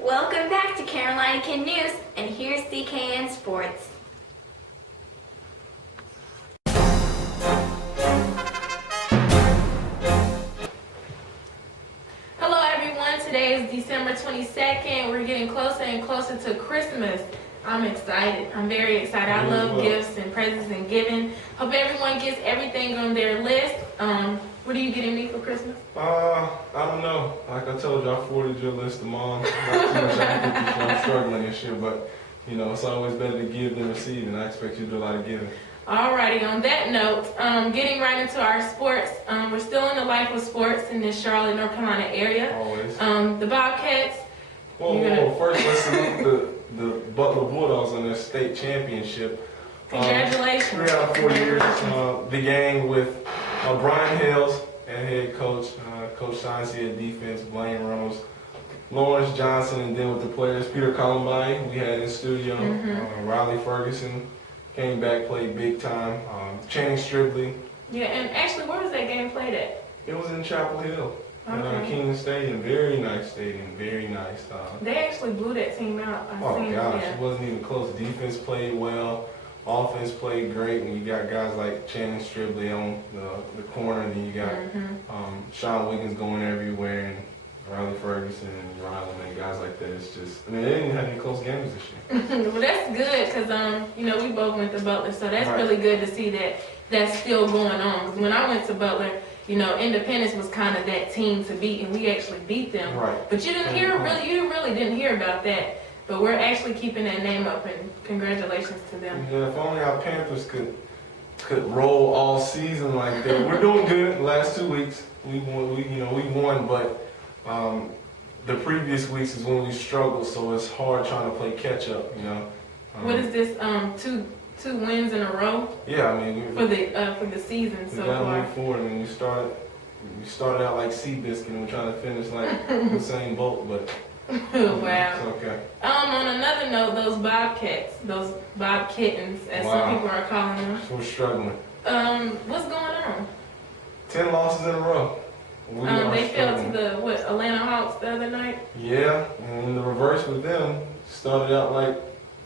Welcome back to Carolina Kid News, and here's CKN Sports. Hello everyone, today is December 22nd. We're getting closer and closer to Christmas. I'm excited. I'm very excited. I love gifts and presents and giving. Hope everyone gets everything on their list. What are you getting me for Christmas? I don't know. Like I told you, I forwarded your list to Mom. Not too much I can get you. I'm struggling and shit, but you know, it's always better to give than receive, and I expect you to do a lot of giving. Alrighty, on that note, getting right into our sports. We're still in the life of sports in this Charlotte, North Carolina area. Always. The Bobcats. Whoa. First, let's salute the Butler Bulldogs on their state championship. Congratulations. 3 out of 4 years. Began with Brian Hales at head coach, Coach Shaughnessy at defense, Blaine Reynolds, Lawrence Johnson, and then with the players, Peter Columbine, we had in studio, Riley Ferguson came back, played big time, Channing Stribley. Yeah, and actually, where was that game played at? It was in Chapel Hill. Okay. Kingman Stadium, very nice stadium, very nice. They actually blew that team out. It wasn't even close. Defense played well, offense played great, and you got guys like Channing Stribley on the corner, and then you got Sean Wiggins going everywhere, and Riley Ferguson and Riley, and guys like that. It's just, I mean, they didn't have any close games this year. Well, that's good because you know, we both went to Butler, so that's really good to see that that's still going on. Because when I went to Butler, you know, Independence was kind of that team to beat, and we actually beat them. Right. But you didn't hear you really didn't hear about that. But we're actually keeping that name up, and congratulations to them. Yeah, if only our Panthers could roll all season like that. We're doing good the last 2 weeks. We won, but the previous weeks is when we struggled, so it's hard trying to play catch up. You know. What is this? Two wins in a row? Yeah, I mean for the season so far. We gotta move forward. I mean, we started out like Seabiscuit, and we're trying to finish like Usain Bolt, but. Wow. It's okay. On another note, those Bobcats, those Bob Kittens, as some people are calling them. We're struggling. What's going on? 10 losses in a row. They fell to the Atlanta Hawks the other night. Yeah, and the reverse with them started out like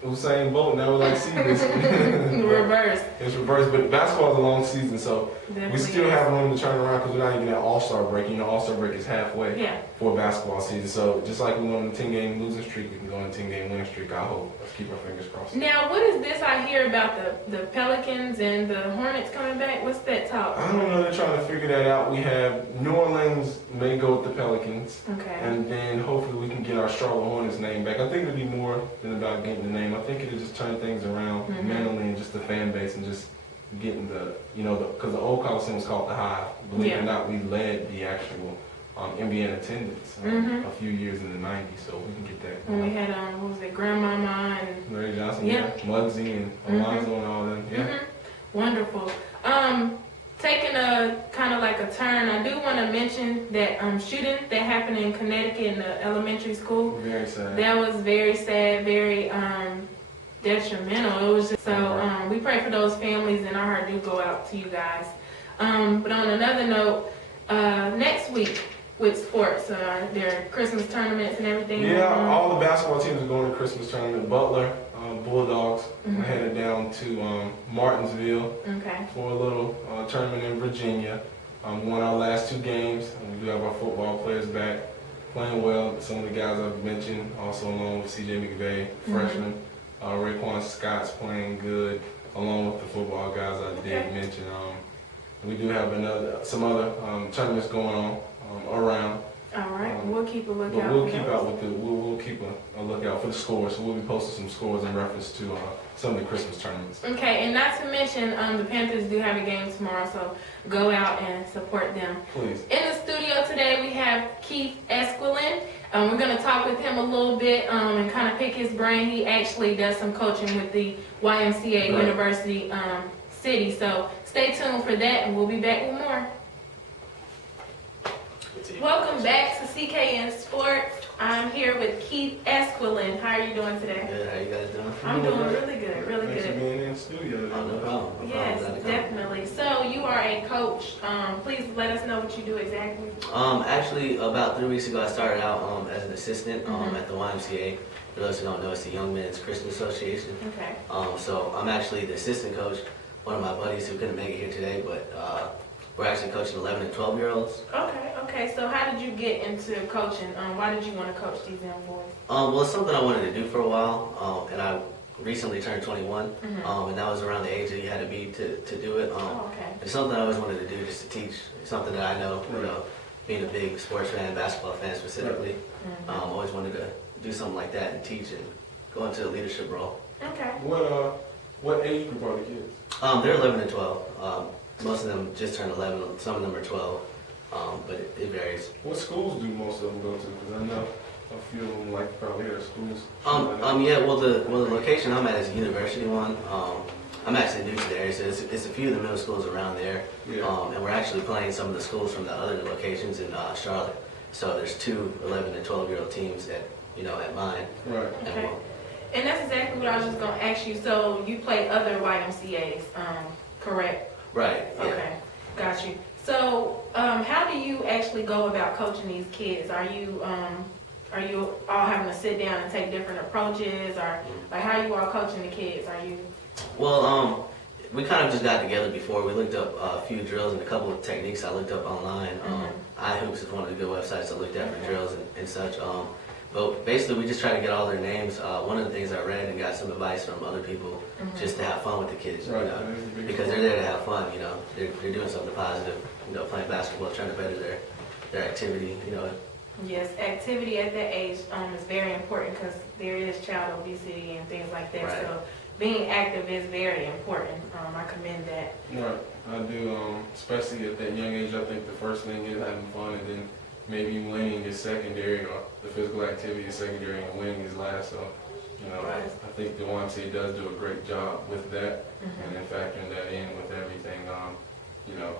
Usain Bolt, now we're like Seabiscuit. Reverse. It's reverse, but basketball is a long season, so we still have room to turn around because we're not even at All-Star break. You know, All-Star break is halfway for basketball season. So just like we went on a 10-game losing streak, we can go on a 10-game winning streak, I hope. Let's keep our fingers crossed. Now, what is this I hear about the Pelicans and the Hornets coming back? What's that talk? I don't know, they're trying to figure that out. We have New Orleans may go with the Pelicans. Okay. And then hopefully we can get our Charlotte Hornets name back. I think it'll be more than about getting the name. I think it'll just turn things around mentally and just the fan base and just getting because the old Coliseum was called the Hive. Believe it or not, we led the actual NBA attendance a few years in the 90s, so we can get that. When we had, what was it, Grandmama and Mary Johnson, Muggsy and Alonzo and all them, Wonderful. Taking a kind of like a turn, I do want to mention that shooting that happened in Connecticut in the elementary school. Very sad. That was very sad, very detrimental. It was just so we pray for those families, and our heart do go out to you guys. But on another note, next week with sports, their Christmas tournaments and everything. Yeah, all the basketball teams are going to Christmas tournament. Butler, Bulldogs, we're headed down to Martinsville for a little tournament in Virginia. We won our last 2 games. We do have our football players back playing well. Some of the guys I've mentioned, also along with C.J. McVay, freshman. Raekwon Scott's playing good, along with the football guys I did mention. We do have some other tournaments going on around. All right, we'll keep a lookout. We'll keep a lookout for the scores. So we'll be posting some scores in reference to some of the Christmas tournaments. Okay, and not to mention the Panthers do have a game tomorrow, so go out and support them. Please. In the studio today we have Keith Esquilin. We're going to talk with him a little bit and kind of pick his brain. He actually does some coaching with the YMCA University City, so stay tuned for that, and we'll be back with more. Welcome back to CKN Sports. I'm here with Keith Esquilin. How are you doing today? Good. How you guys doing? I'm doing really good, really Thanks for good. being in the studio. Oh, no problem. Yes, definitely. So you are a coach. Please let us know what you do exactly. Actually, about 3 weeks ago, I started out as an assistant at the YMCA. For those who don't know, it's the Young Men's Christmas Association. Okay. So I'm actually the assistant coach. One of my buddies who couldn't make it here today, but we're actually coaching 11 and 12-year-olds. Okay. So how did you get into coaching? Why did you want to coach these young boys? Well, it's something I wanted to do for a while, and I recently turned 21, and that was around the age that you had to be to do it. Okay. It's something I always wanted to do, just to teach something that I know, you know, being a big sports fan, basketball fan specifically. Always wanted to do something like that and teach and go into a leadership role. Okay. What age group are the kids? They're 11 and 12. Most of them just turned 11. Some of them are 12, but it varies. What schools do most of them go to? Because I know a few of them like probably their schools. Yeah. Well, the location I'm at is a university one. I'm actually new to the area, so it's a few of the middle schools around there. Yeah. And we're actually playing some of the schools from the other locations in Charlotte. So there's 2 11 and 12-year-old teams at mine. Right. Okay. And that's exactly what I was just going to ask you. So you play other YMCAs, correct? Right. Yeah. Okay, got you. So, how do you actually go about coaching these kids? Are you all having to sit down and take different approaches, or like how are you all coaching the kids? Are you? Well, we kind of just got together before. We looked up a few drills and a couple of techniques I looked up online. iHoops is one of the good websites I looked at for drills and such. But basically, we just try to get all their names. One of the things I read and got some advice from other people, just to have fun with the kids, Right. because they're there to have fun. They're doing something positive. Playing basketball, trying to better their activity. Yes, activity at that age is very important because there is child obesity and things like that. Right. So being active is very important. I commend that. Right. I do, especially at that young age. I think the first thing is having fun, and then maybe winning is secondary, or the physical activity is secondary, and winning is last. So, Right. I think the YMCA does do a great job with that, and then factoring that in with everything.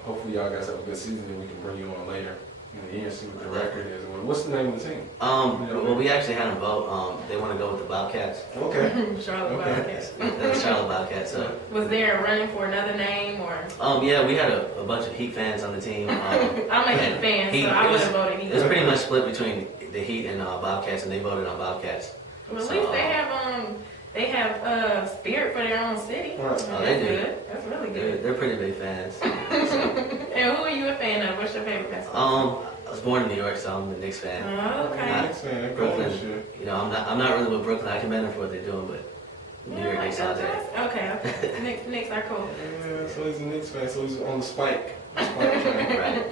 Hopefully y'all guys have a good season, and we can bring you on later in the year and see what the record is. What's the name of the team? Well, we actually had them vote. They want to go with the Bobcats. Okay. Charlotte Bobcats. The Charlotte Bobcats. So. Was there a running for another name or? Yeah, we had a bunch of Heat fans on the team. I'm a Heat fan, so I would have voted Heat. It was pretty much split between the Heat and Bobcats, and they voted on Bobcats. Well, at least they have spirit for their own city. Right. Oh, That's they do. good. That's really good. They're pretty big fans. And who are you a fan of? What's your favorite basketball? I was born in New York, so I'm the Knicks fan. Oh, okay. Knicks fan, they're Brooklyn. cool this year. I'm not really with Brooklyn. I commend them for what they're doing, but New York Knicks out there. Okay. Knicks are cool. Yeah, so he's a Knicks fan, so he's on the spike. Train. Right.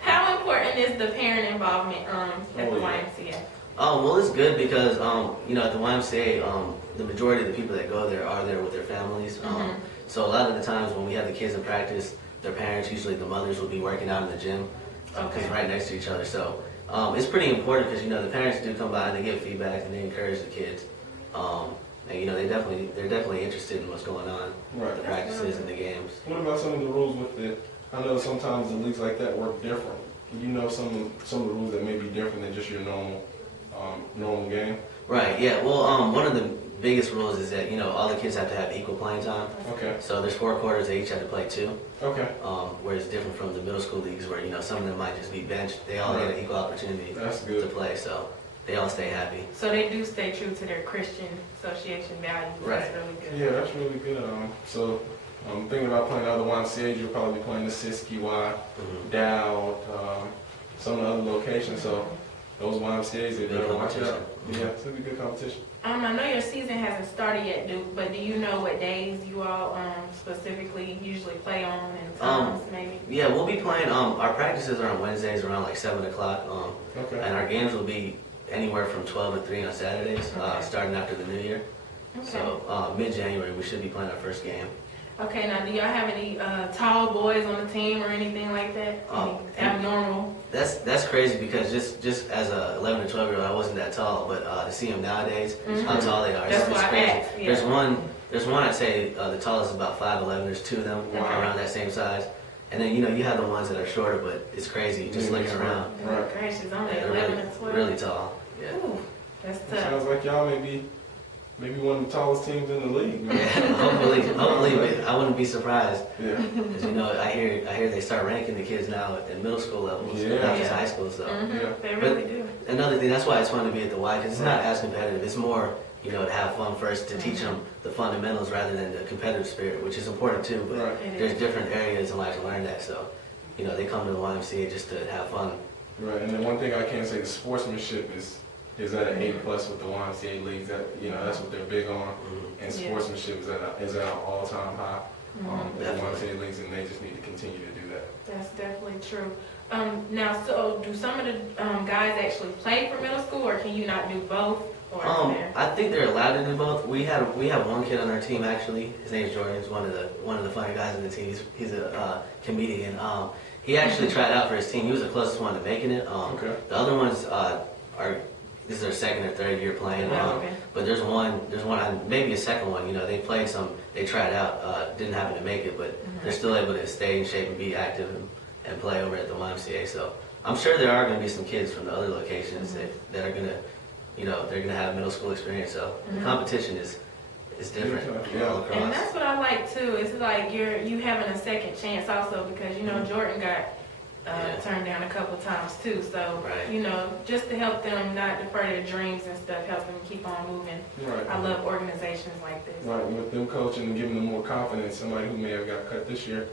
How important is the parent involvement at the YMCA? Well, it's good because at the YMCA, the majority of the people that go there are there with their families. So a lot of the times when we have the kids in practice, their parents, usually the mothers, will be working out in the gym because it's right next to each other. So it's pretty important because the parents do come by and they give feedback and they encourage the kids. And they're definitely interested in what's going on, Right. the practices and the games. What about some of the rules with it? I know sometimes the leagues like that work different. You know some of the rules that may be different than just your normal game? Right, yeah. Well, one of the biggest rules is that, all the kids have to have equal playing time. Okay. So there's 4 quarters, they each have to play 2. Okay. Where it's different from the middle school leagues where, some of them might just be benched. They all get an equal opportunity That's to good. play, so they all stay happy. So they do stay true to their Christian association values. Right. That's really good. Yeah, that's really good. So thinking about playing other YMCAs, you'll probably be playing the Siskiyou, Dow, some of the other locations. So those YMCAs, they better watch out. Yeah, it's gonna be good competition. I know your season hasn't started yet, Duke, but do you know what days you all specifically usually play on and times maybe? Yeah, we'll be playing, our practices are on Wednesdays around like 7 o'clock. Okay. And our games will be anywhere from 12 to 3 on Saturdays, starting after the new year. Okay. So mid-January, we should be playing our first game. Okay, now do y'all have any tall boys on the team or anything like that? Any abnormal? That's crazy because just as a 11 to 12-year-old, I wasn't that tall, but to see them nowadays, how tall they are, That's it's why I crazy. asked, yeah. There's one I'd say the tallest is about 5'11". There's 2 of them around that same size. And then, you have the ones that are shorter, but it's crazy. Just looking around. Oh, gracious, only They're 11 really, and 12. really tall. Yeah. Ooh, that's It tough. sounds like y'all may be one of the tallest teams in the league, man. Yeah, hopefully, but I wouldn't be surprised. Yeah. Because I hear they start ranking the kids now at middle school levels, Yeah. not just high school. So Yeah. They really do. another thing, that's why it's fun to be at the Y, because it's not as competitive. It's more, to have fun first, to teach them the fundamentals rather than the competitive spirit, which is important too. But Right. there's different areas in life to learn that. So, they come to the YMCA just to have fun. Right. And then one thing I can say, the sportsmanship is at an A+ with the YMCA leagues. That that's what they're big on. Mhm. And sportsmanship is at an all-time high. With the Definitely. YMCA leagues, and they just need to continue to do that. That's definitely true. Now, so do some of the guys actually play for middle school, or can you not do both? Or is there- I think they're allowed to do both. We have one kid on our team actually. His name's Jordan. He's one of the funny guys on the team. He's a comedian. He actually tried out for his team. He was the closest one to making it. Okay. The other ones this is their second or third year playing. Okay. But there's one, maybe a second one. They played some. They tried out. Didn't happen to make it, but they're still able to stay in shape and be active and play over at the YMCA. So I'm sure there are going to be some kids from the other locations that are going to. They're going to have middle school experience, so the competition is different Yeah. all And across. that's what I like too. It's like you having a second chance also, because Jordan got turned down a couple times too. So Right. just to help them not defer their dreams and stuff, help them keep on moving. Right. I love organizations like this. Right, with them coaching and giving them more confidence, somebody who may have got cut this year,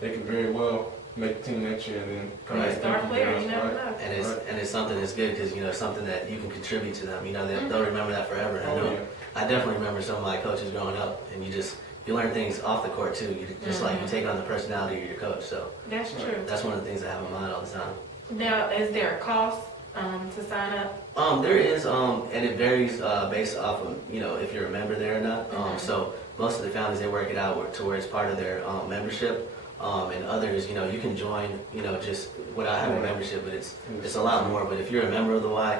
they could very well make the team next year and then come Be back. a and star compete player, with you us, never right? know. And it's something that's good because it's something that you can contribute to them. They'll remember that forever. And Oh, yeah. I definitely remember some of my coaches growing up, and you learn things off the court too. Like you take on the personality of your coach. So That's Right. true. that's one of the things I have in mind all the time. Now, is there a cost to sign up? There is, and it varies based off of if you're a member there or not. So most of the founders, they work it out to where it's part of their membership. And others, you can join, just without having a membership, but it's a lot more. But if you're a member of the Y,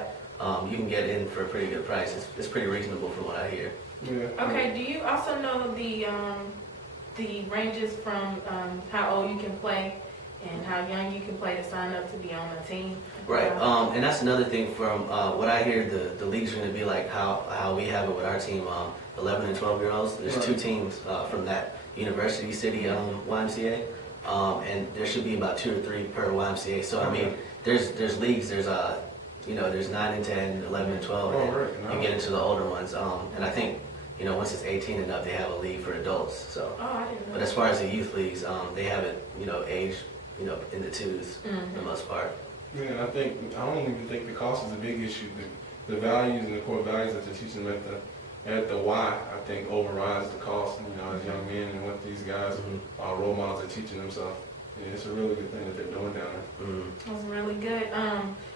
you can get in for a pretty good price. It's pretty reasonable from what I hear. Yeah. Okay. Do you also know the ranges from how old you can play and how young you can play to sign up to be on the team? Right, and that's another thing from what I hear. The league's going to be like how we have it with our team, 11 and 12-year-olds. There's Right. two teams from that University City YMCA, and there should be about 2 or 3 per YMCA. So I mean, there's leagues. There's 9 and 10, 11 and 12, Oh, and right. you get into the older ones. And I think once it's 18 and up, they have a league for adults. So, Oh, I didn't know. but as far as the youth leagues, they have it age in the 2s for the most part. Yeah, I don't even think the cost is a big issue. The values and the core values that they're teaching them at the Y, I think overrides the cost. As young men and what these guys, role models are teaching them. So yeah, it's a really good thing that they're doing down there. Mm-hmm. That's really good.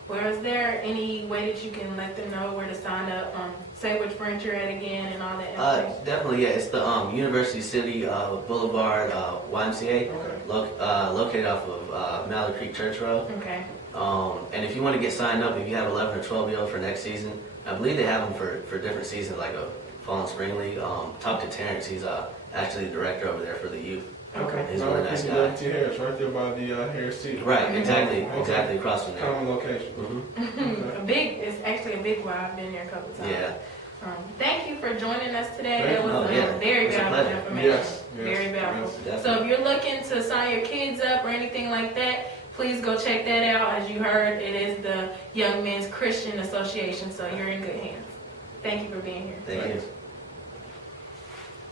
Well, is there any way that you can let them know where to sign up? Say which branch you're at again and all that information? Definitely, yeah. It's the University City Boulevard YMCA, Okay. located off of Mallard Creek Church Road. Okay. And if you want to get signed up, if you have 11 or 12-year-old for next season, I believe they have them for different seasons, like a fall and spring league. Talk to Terrence. He's actually the director over there for the youth. Okay. He's a really nice guy. Harris, right there by the Harris Teeter. Right, exactly, Okay. exactly across from there. Common location. hmm It's actually a big one. I've been there a couple times. Yeah. Thank you for joining us today. Thank That you. was Oh, yeah. very It's a valuable pleasure. information. Yes, Very valuable. yes. So if you're looking to sign your kids up or anything like that, please go check that out. As you heard, it is the Young Men's Christian Association, so you're in good hands. Thank you for being here. Thank you.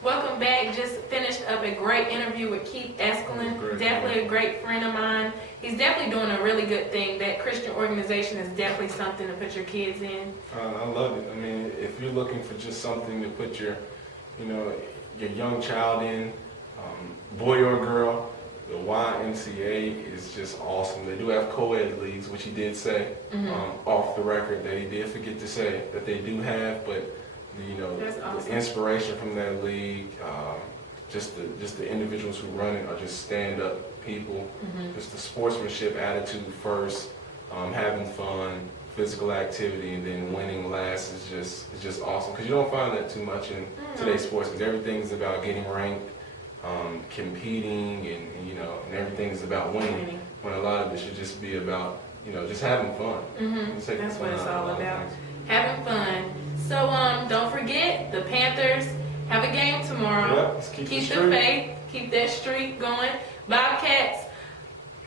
Welcome back. Just finished up a great interview with Keith Eskelin. Great. Definitely a great friend of mine. He's definitely doing a really good thing. That Christian organization is definitely something to put your kids in. I love it. I mean, if you're looking for just something to put your young child in, boy or girl, the YMCA is just awesome. They do have co-ed leagues, which he did say off the record that he did forget to say that they do have, but That's awesome. the inspiration from that league, just the individuals who run it are just stand-up people. Just the sportsmanship attitude first, having fun, physical activity, and then winning last is just awesome. Because you don't find that too much in today's sports. Because everything's about getting ranked, competing, and everything's about winning. When a lot of it should just be about just having fun. Just taking That's fun what it's out of all a lot of about. things. having fun. So don't forget, the Panthers have a game tomorrow. Yep, let's keep the streak. faith, keep that streak going. Bobcats,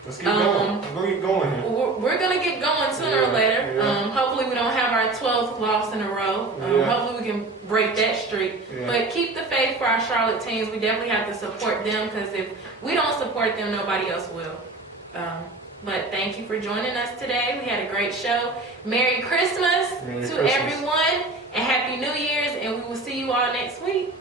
Let's keep going. We're gonna get going here. we're gonna get going sooner or later. Yeah. Hopefully we don't have our 12th loss in a row. Hopefully we can break that streak. Yeah. But keep the faith for our Charlotte teams. We definitely have to support them, because if we don't support them, nobody else will. But thank you for joining us today. We had a great show. Merry Christmas Merry to Christmas. everyone, and Happy New Year's, and we will see you all next week.